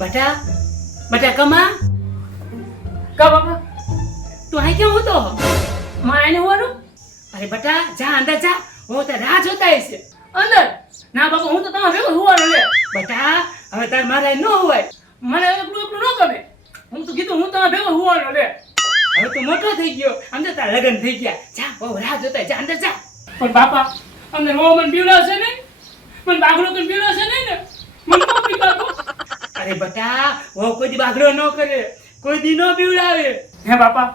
બટા બટા કમા કા બાપા તું અહીં કેમ હતો? માં આને હોવાનું અરે બટા જા અંદર જા, હું તો રાહ જોતા હશે. અંદર ના બાપા હું તો તમારે ભેગો હોવાનું લે બટા હવે તાર મારે ન હોય. મને એકલું એકલું ન ગમે હું તો કીધું હું તમારે ભેગો હોવાનું લે હવે તું મોટો થઈ ગયો, અંદર તાર લગ્ન થઈ ગયા. જા બહુ રાહ જોતા જા અંદર જા. પણ બાપા અંદર વો મને બીવડાવશે નહીં, મને બાગડો તો બીવડાવશે નહીં ને, મને કોણ બીવડાવો? અરે બટા વો કોઈ દી બાગડો ન કરે, કોઈ દી ન બીવડાવે. હે બાપા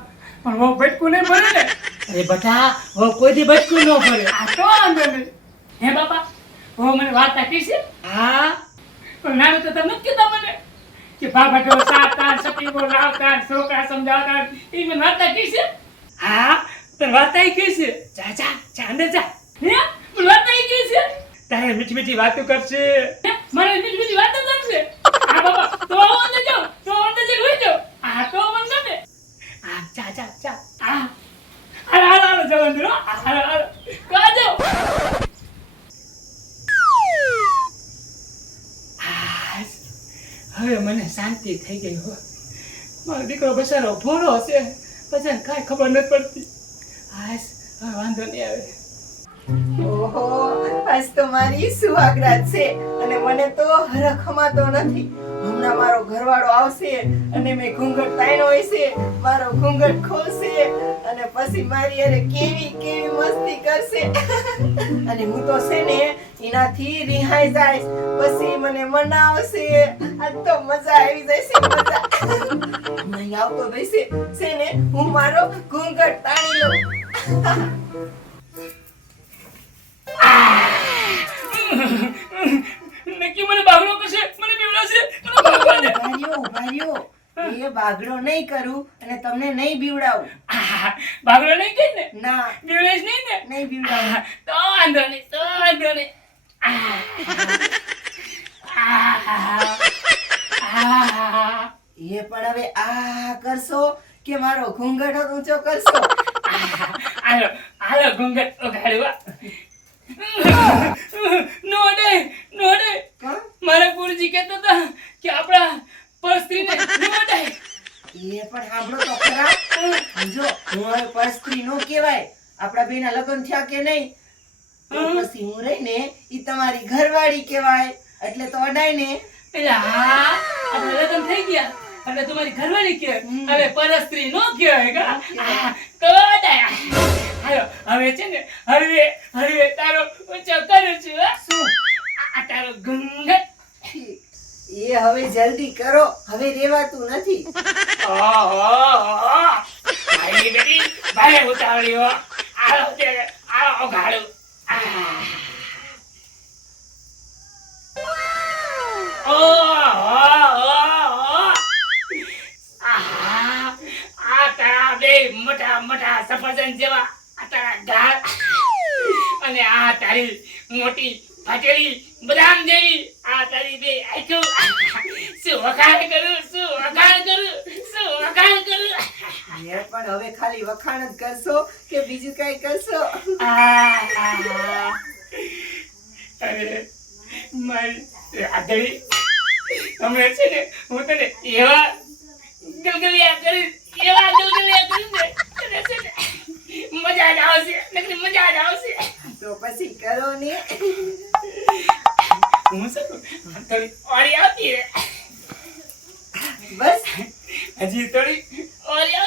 પણ વો ભટકું નહીં ભરે ને? અરે બટા વો કોઈ દી બચકું ન કરે. આ તો અંદર નહીં. હે બાપા વો મને વાર્તા કહીશે? હા પણ નાનું તો તમે નથી કીધા મને કે બાબા સાતા સતીવો લાવતા છોકરા સમજાવતા એ મને વાર્તા કહીશે? હા તને વાર્તા કહેશે. જા જા જા અંદર જા. હે મને વાર્તા કહીશે? તારે મીઠી મીઠી વાતો કરશે. હે મને બીજી બીજી વાતો કરશે? આ બાબા તો આવો અંદર જાઓ, તો અંદર જઈને હોઈ જાઓ. આ તો મને ગમે. હા જા જા જા. આ હાલો હાલો હાલો જાઓ અંદર હો. હાલો હાલો કા જાઓ. હાસ, હવે મને શાંતિ થઈ ગઈ હો. મારો દીકરો બચારો ભોળો છે, પછી કાંઈ ખબર નથી પડતી. હાસ હવે વાંધો નહીં આવે. ઓહો આજ તો મારી સુહાગરાત છે અને મને તો હરખ ખમાતો નથી. હમણાં મારો ઘરવાળો આવશે અને મેં ઘૂંઘટ તાણ્યો હશે, મારો ઘૂંઘટ ખોલશે અને પછી મારી અરે કેવી કેવી મસ્તી કરશે અને હું તો છે ને એનાથી રિહાઈ જાય, પછી મને મનાવશે. આજ તો મજા આવી જશે, મજા નહીં આવતો રહેશે છે ને હું મારો ઘૂંઘટ તાણી લઉં. નક્કી મને બાગડો કરશે, મને બીવડાવશે, મને ભગવાને. ભાઈઓ એ બાગડો નહીં કરું અને તમને નહીં બીવડાવું. બાગડો નહીં કહી ને? ના બીવડાવીશ નહીં ને? નહીં બીવડાવું. તો વાંધો નહીં, તો વાંધો નહીં. એ પણ હવે આ કરશો કે મારો ઘૂંઘટ ઊંચો કરશો? હાલો હાલો ઘૂંઘટ ઓગાળવા. નો ડે નો ડે. હા? મારા ગુરુજી કહેતા હતા કે આપણા પરસ્ત્રીને નો ડે. એ પણ સાંભળો તો ખરા. જો હું હવે પરસ્ત્રી નો કહેવાય. આપણા બેના લગ્ન થયા કે નહીં તો પછી હું રહીને ઈ તમારી ઘરવાળી કહેવાય, એટલે તો અડાય ને. એટલે હા આપણે લગ્ન થઈ ગયા એટલે તમારી ઘરવાળી કે હવે પરસ્ત્રી નો કહેવાય કા? કડાય. હાલો હવે છે ને હરવે હરવે તારો ઊંચો કરું છું. હો? શું? આ તારો ઘૂંઘટ. એ હવે જલ્દી કરો, હવે રેવાતું નથી. ભાઈ બેટી ભાઈ ઉતાવળી હો. આવો તે આવો ગાળું. આ તારા બે મોટા મોટા સફરજન જેવા આ તારા ગાળ અને આ તારી મોટી ફાટેલી બદામ જેવી આ તારી બે આંખો. શું વખાણ કરું, શું વખાણ કરું, શું વખાણ કરું. એ પણ હવે ખાલી વખાણ જ કરશો કે બીજું કઈ કરશો? અરે મારી આદળી હમણાં છે ને હું તને એવા ગલગલિયા કરીશ, એવા ગલગલિયા કરીશ ને તને છે ને મજા જ આવશે, નકરી મજા જ આવશે. તો પછી કરો ને. હું શું થોડી ઓરી આવતી રે, બસ હજી થોડી ઓરી